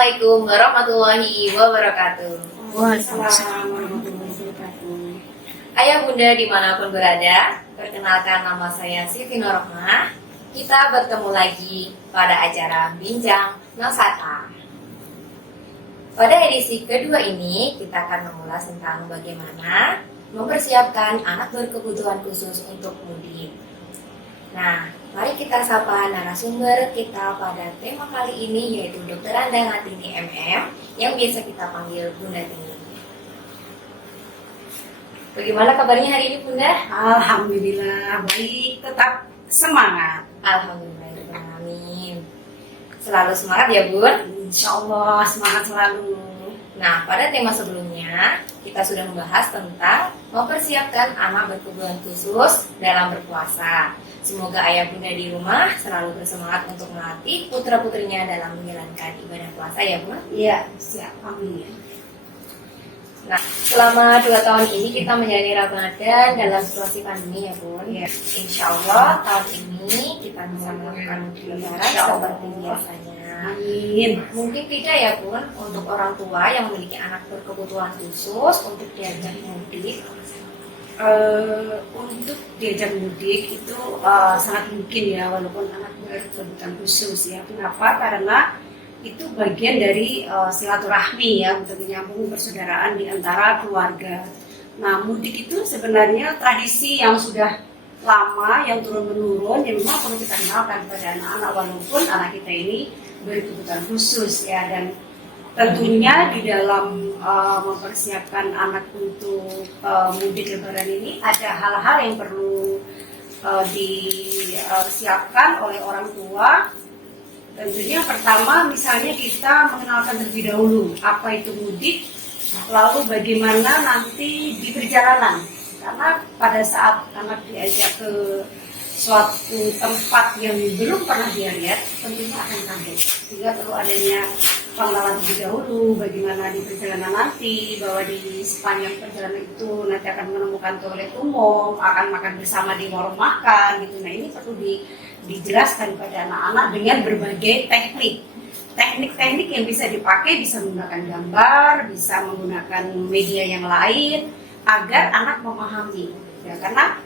Assalamualaikum warahmatullahi wabarakatuh. Waalaikumsalam warahmatullahi wabarakatuh. Ayah bunda dimanapun berada, perkenalkan nama saya Siti Nurrohmah. Kita bertemu lagi pada acara Bincang Nusata. Pada edisi kedua ini, kita akan mengulas tentang bagaimana mempersiapkan anak berkebutuhan khusus untuk mudik. Nah, mari kita sapa narasumber kita pada tema kali ini, yaitu Dr. Anda Ngatini MM, yang biasa kita panggil Bunda Tini. Bagaimana kabarnya hari ini, Bunda? Alhamdulillah baik, tetap semangat. Alhamdulillah, amin. Selalu semangat ya, Bun? Insya Allah semangat selalu. Nah, pada tema sebelumnya, kita sudah membahas tentang mempersiapkan anak berkebutuhan khusus dalam berpuasa. Semoga ayah bunda di rumah selalu bersemangat untuk melatih putra-putrinya dalam menjalankan ibadah puasa ya, Bun? Iya, siap. Amin. Nah, selama 2 tahun ini kita menjalani Ramadan dalam situasi pandemi ya, Bun. Iya. Insya Allah tahun ini kita bisa melakukan mudik lebaran seperti biasanya. Amin. Mungkin tidak ya, Bun, untuk orang tua yang memiliki anak berkebutuhan khusus untuk diajak mudik. Untuk diajak mudik itu sangat mungkin ya, walaupun anak berkebutuhan khusus ya. Kenapa? Karena itu bagian dari silaturahmi ya, untuk menyambung persaudaraan di antara keluarga. Nah, mudik itu sebenarnya tradisi yang sudah lama, yang turun-menurun, yang memang perlu kita kenalkan kepada anak-anak, walaupun anak kita ini berkebutuhan khusus ya. Dan tentunya di dalam mempersiapkan anak untuk mudik lebaran ini ada hal-hal yang perlu disiapkan oleh orang tua. Tentunya pertama misalnya kita mengenalkan terlebih dahulu apa itu mudik, lalu bagaimana nanti di perjalanan. Karena pada saat anak diajak ke suatu tempat yang belum pernah dia lihat, tentunya akan kaget. Sehingga perlu adanya pengenalan terlebih dahulu, bagaimana di perjalanan nanti, bahwa di sepanjang perjalanan itu nanti akan menemukan toilet umum, akan makan bersama di warung makan gitu. Nah, ini perlu dijelaskan pada anak-anak dengan berbagai teknik. Teknik-teknik yang bisa dipakai, bisa menggunakan gambar, bisa menggunakan media yang lain, agar anak memahami. Ya, karena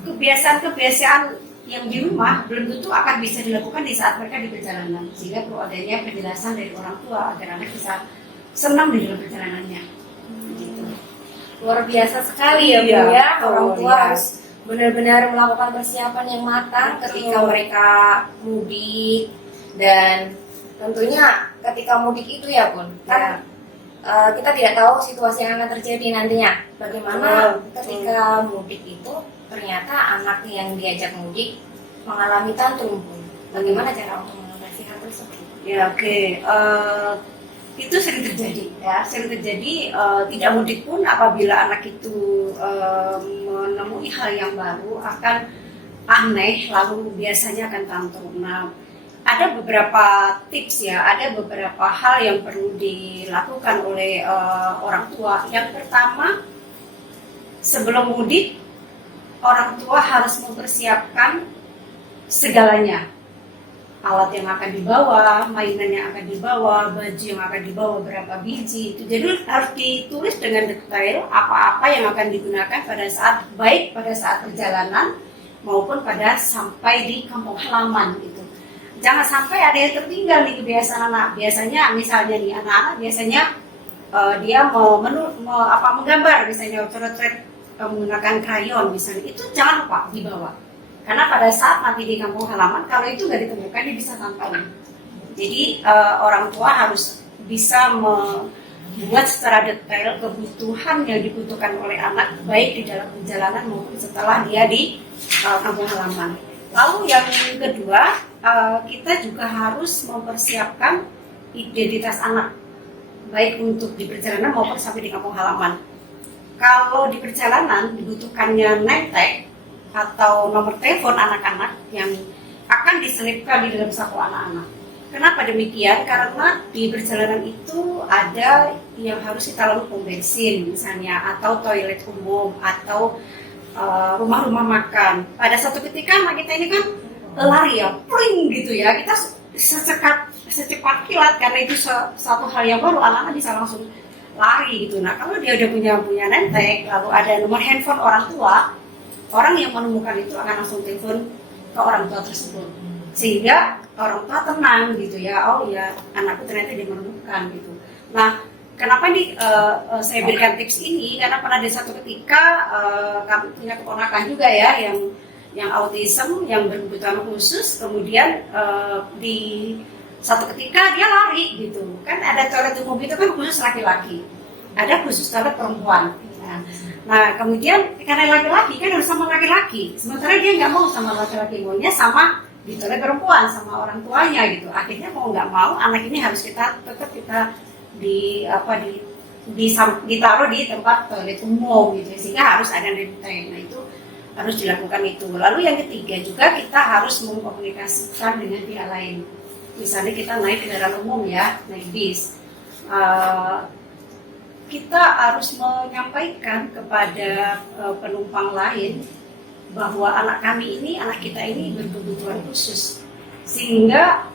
kebiasaan-kebiasaan yang di rumah belum tentu akan bisa dilakukan di saat mereka di perjalanan, sehingga perlu adanya penjelasan dari orang tua agar anak bisa senang di dalam perjalanannya. Gitu. Luar biasa sekali ya, Bu Iya, ya. Orang tua iya. harus benar-benar melakukan persiapan yang matang ketika mereka mudik, dan tentunya ketika mudik itu ya, Bun. Kan kita tidak tahu situasi yang akan terjadi nantinya. Bagaimana ketika mudik itu ternyata anak yang diajak mudik mengalami tantrum, Bun. Bagaimana cara untuk mengatasi hal tersebut? Ya, oke. Itu sering terjadi ya, sering terjadi. Tidak mudik pun apabila anak itu menemui hal yang baru akan aneh, lalu biasanya akan tantrum. Nah, ada beberapa tips ya, ada beberapa hal yang perlu dilakukan oleh orang tua. Yang pertama, sebelum mudik, orang tua harus mempersiapkan segalanya. Alat yang akan dibawa, mainan yang akan dibawa, baju yang akan dibawa, berapa biji. Itu jadi harus ditulis dengan detail apa-apa yang akan digunakan pada saat, baik pada saat perjalanan maupun pada sampai di kampung halaman gitu. Jangan sampai ada yang tertinggal nih kebiasaan anak. Biasanya misalnya nih anak-anak biasanya dia menggambar, misalnya coret-coret menggunakan krayon misalnya, itu jangan lupa dibawa. Karena pada saat nanti di kampung halaman, kalau itu nggak ditemukan, dia bisa tantangan. Jadi orang tua harus bisa membuat secara detail kebutuhan yang dibutuhkan oleh anak, baik di dalam perjalanan maupun setelah dia di kampung halaman. Lalu yang kedua, kita juga harus mempersiapkan identitas anak, baik untuk di perjalanan maupun sampai di kampung halaman. Kalau di perjalanan dibutuhkannya name tag atau nomor telepon anak-anak yang akan diselipkan di dalam saku anak-anak. Kenapa demikian? Karena di perjalanan itu ada yang harus kita lalu pom bensin misalnya, atau toilet umum, atau rumah-rumah makan. Pada satu ketika anak kita ini kan lari ya, pring gitu ya, kita secepat kilat, karena itu suatu hal yang baru, anak-anak bisa langsung lari gitu. Nah kalau dia udah punya nentek, lalu ada nomor handphone orang tua, orang yang menemukan itu akan langsung telepon ke orang tua tersebut, sehingga orang tua tenang gitu ya, oh ya anakku ternyata dia menemukan gitu. Nah kenapa nih saya berikan tips ini, karena pernah ada satu ketika kami punya keponakan juga ya yang autism, yang berkebutuhan khusus, kemudian di satu ketika dia lari gitu kan, ada toilet umum itu kan khusus laki-laki, ada khusus toilet perempuan. Nah kemudian karena laki-laki kan harus sama laki-laki, sementara dia nggak mau sama laki-laki, maunya sama di toilet perempuan sama orang tuanya gitu. Akhirnya mau nggak mau anak ini harus tetap kita ditaruh di tempat toilet umum gitu, sehingga harus ada nentek. Nah itu harus dilakukan itu. Lalu yang ketiga juga kita harus mengkomunikasikan dengan pihak lain. Misalnya kita naik kendaraan umum ya, naik bis, kita harus menyampaikan kepada penumpang lain bahwa anak kita ini berkebutuhan khusus, sehingga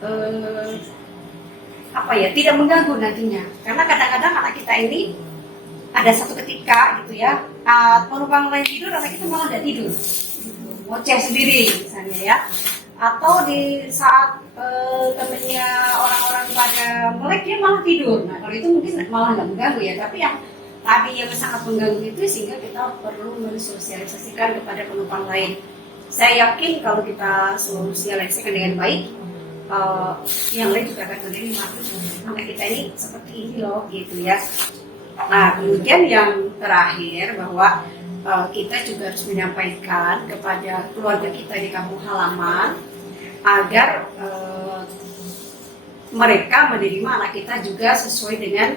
tidak mengganggu nantinya. Karena kadang-kadang anak kita ini ada satu ketika gitu ya, penumpang lain tidur, anak kita malah tidak tidur, ngoceh sendiri misalnya ya, atau di saat temennya orang-orang pada melek dia malah tidur. Nah kalau itu mungkin malah nggak mengganggu ya, tapi yang tadi yang sangat mengganggu itu, sehingga kita perlu mensosialisasikan kepada penumpang lain. Saya yakin kalau kita sosialisasikan dengan baik, yang lain juga akan menerima anak kita ini seperti ini loh gitu ya. Nah kemudian yang terakhir, bahwa kita juga harus menyampaikan kepada keluarga kita di kampung halaman agar mereka menerima anak kita juga sesuai dengan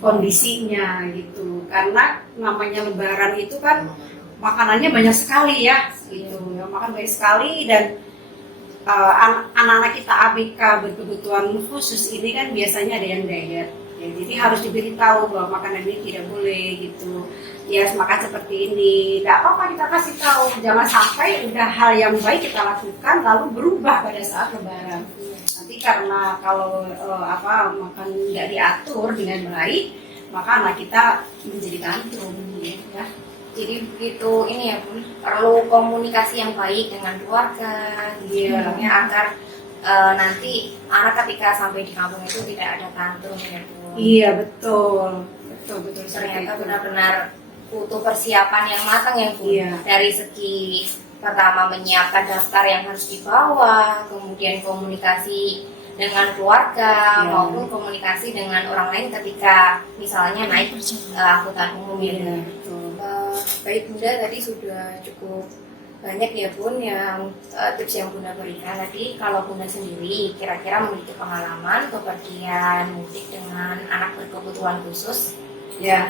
kondisinya gitu. Karena namanya lebaran itu kan makanannya banyak sekali ya gitu, makan banyak sekali, dan anak-anak kita ABK berkebutuhan khusus ini kan biasanya ada yang diet ya, jadi harus diberitahu bahwa makanan ini tidak boleh gitu ya, makan seperti ini. Tidak apa-apa kita kasih tahu, jangan sampai udah hal yang baik kita lakukan lalu berubah pada saat lebaran. Nanti karena kalau makan nggak diatur dengan baik, maka anak kita menjadi tantrum ya. Jadi begitu ini ya Bun, perlu komunikasi yang baik dengan keluarga gitu ya, agar nanti anak ketika sampai di kampung itu tidak ada tantrum ya Bun. Iya betul. Ternyata benar-benar butuh persiapan yang matang ya Bun. Iya. Dari segi pertama menyiapkan daftar yang harus dibawa, kemudian komunikasi dengan keluarga maupun komunikasi dengan orang lain ketika misalnya naik angkutan umum ya. Baik Bunda, tadi sudah cukup banyak ya Bun yang tips yang Bunda berikan tadi. Kalau Bunda sendiri kira-kira memiliki pengalaman bepergian mudik dengan anak berkebutuhan khusus? Ya,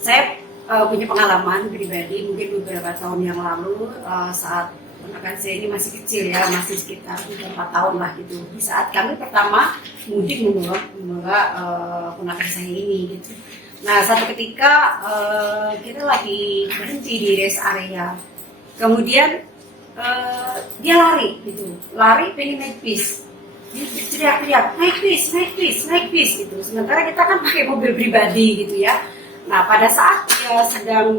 saya punya pengalaman pribadi mungkin beberapa tahun yang lalu, saat ponakan saya ini masih kecil ya, masih sekitar 3-4 tahun lah gitu. Di saat kami pertama mudik membawa ponakan saya ini gitu. Nah satu ketika kita lagi berhenti di rest area, kemudian dia lari gitu, pengen naik bis, dia teriak-teriak naik bis gitu. Sementara kita kan pakai mobil pribadi gitu ya. Nah pada saat dia sedang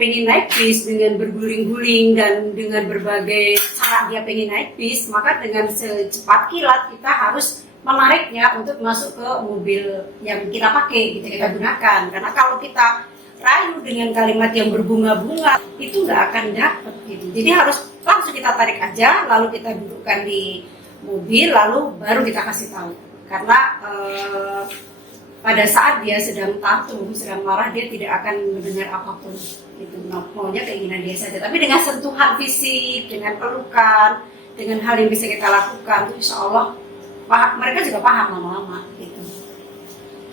pengen naik bis dengan berguling-guling dan dengan berbagai cara dia pengen naik bis, maka dengan secepat kilat kita harus menariknya untuk masuk ke mobil yang kita pakai, kita gunakan. Karena kalau kita rayu dengan kalimat yang berbunga-bunga, itu nggak akan dapet gitu. Jadi harus langsung kita tarik aja, lalu kita dudukkan di mobil, lalu baru kita kasih tahu. Karena pada saat dia sedang tantrum, sedang marah, dia tidak akan mendengar apapun gitu. Maunya keinginan dia saja. Tapi dengan sentuhan fisik, dengan pelukan, dengan hal yang bisa kita lakukan, itu insya Allah mereka juga paham lama-lama gitu.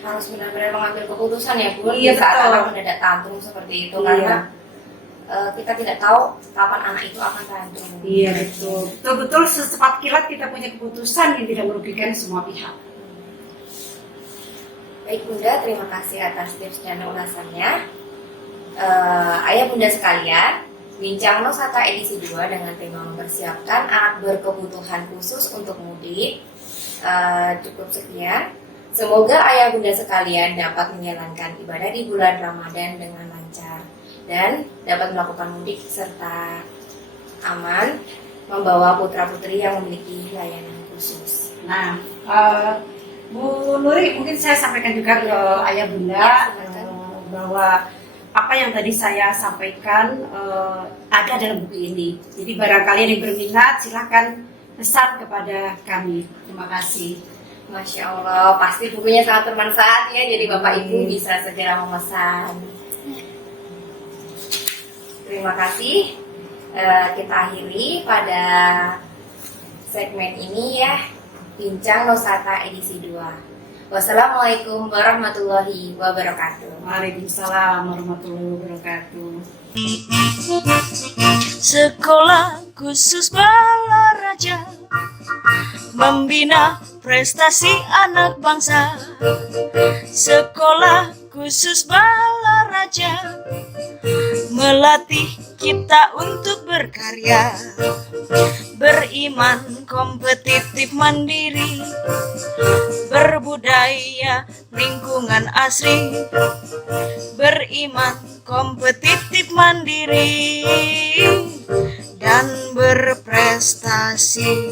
Harus benar-benar mengambil keputusan ya Bu, iya, saat betul. anak mendadak tantrum seperti itu. Iya. Karena kita tidak tahu kapan anak itu akan tantrum. Iya betul. Betul-betul secepat kilat kita punya keputusan yang tidak merugikan semua pihak. Baik Bunda, terima kasih atas tips dan ulasannya. Ayah Bunda sekalian, Bincang Nusata edisi 2 dengan tema mempersiapkan anak berkebutuhan khusus untuk mudik. Cukup sekian. Semoga ayah bunda sekalian dapat menjalankan ibadah di bulan Ramadan dengan lancar dan dapat melakukan mudik serta aman, membawa putra-putri yang memiliki layanan khusus. Nah, Bu Nuri, mungkin saya sampaikan juga ke ayah bunda Ya, bahwa apa yang tadi saya sampaikan ada dalam buku ini. Jadi barangkali yang berminat silakan pesan kepada kami. Terima kasih. Masya Allah, pasti bukunya sangat bermanfaat ya, jadi Bapak Ibu bisa segera memesan. Terima kasih. Kita akhiri pada segmen ini ya, Bincang Nusata edisi 2. Wassalamualaikum warahmatullahi wabarakatuh. Waalaikumsalam warahmatullahi wabarakatuh. Sekolah khusus Balaraja membina prestasi anak bangsa. Sekolah khusus Balaraja melatih kita untuk berkarya, beriman, kompetitif, mandiri, berbudaya, lingkungan asri, beriman, kompetitif, mandiri, dan berprestasi.